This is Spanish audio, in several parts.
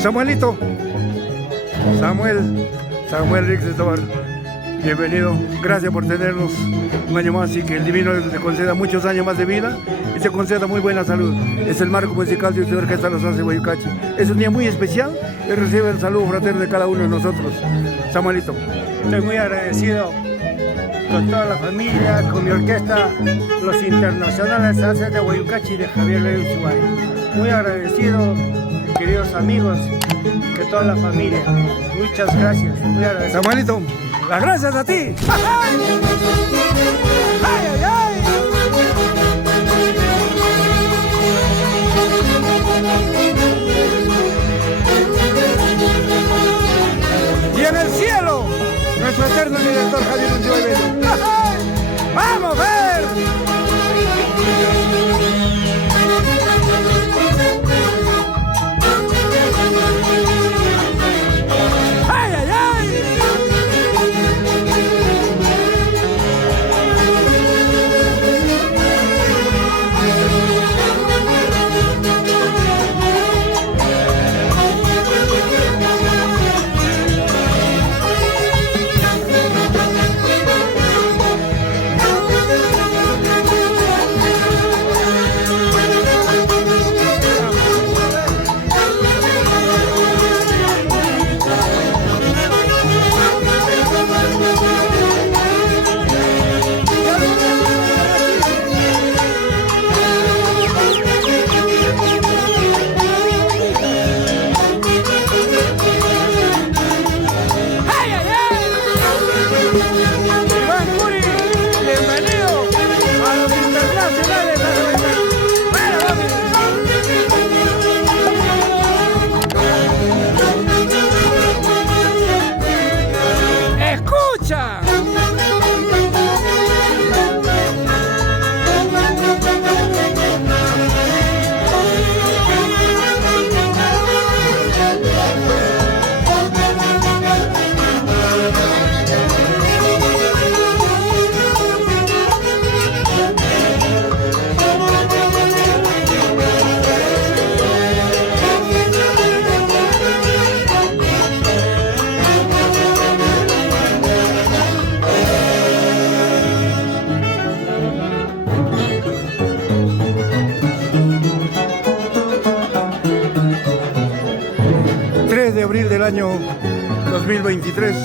Samuelito, Samuel Rix Escobar, bienvenido. Gracias por tenernos un año más y que el Divino te conceda muchos años más de vida y te conceda muy buena salud. Es el marco musical de la Orquesta Los Hace Guayucachi. Es un día muy especial y recibe el saludo fraterno de cada uno de nosotros. Samuelito. Estoy muy agradecido con toda la familia, con mi orquesta, los internacionales Haces de Guayucachi de Javier Ley Ushuaia. Muy agradecido, queridos amigos, que toda la familia. Muchas gracias. Muy agradecido. Samuelito, las gracias a ti. ¡Ay, ay, ay! Y en el cielo, nuestro eterno director Javier Ushuaia. ¡Vamos a ver! ¡Ay, ay, ay! De abril del año 2023,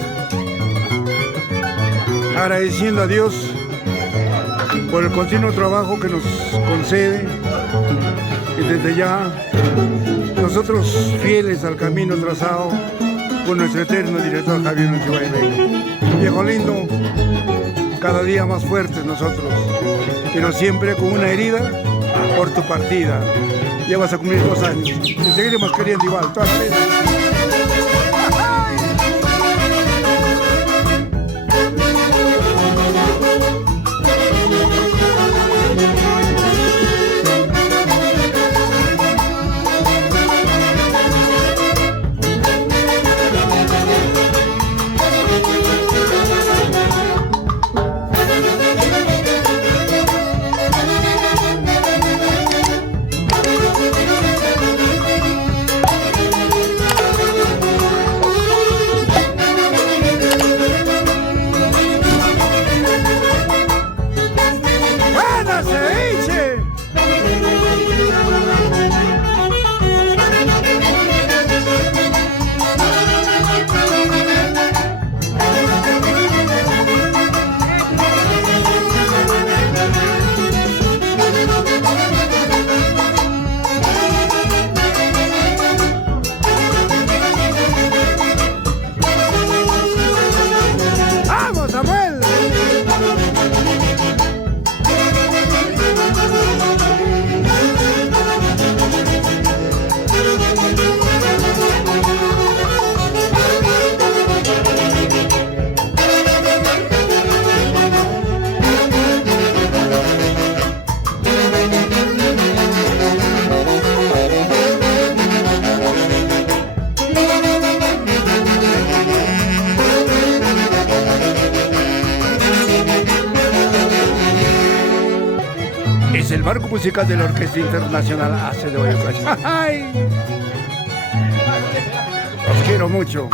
agradeciendo a Dios por el continuo trabajo que nos concede y desde ya nosotros fieles al camino trazado por nuestro eterno director Javier Ushuaia. Viejo lindo, cada día más fuertes nosotros, pero siempre con una herida por tu partida. Ya vas a cumplir 2 años y seguiremos queriendo igual toda la vida. el marco musical de la Orquesta Internacional Haces de Guayucachi. ¡Ay! quiero mucho.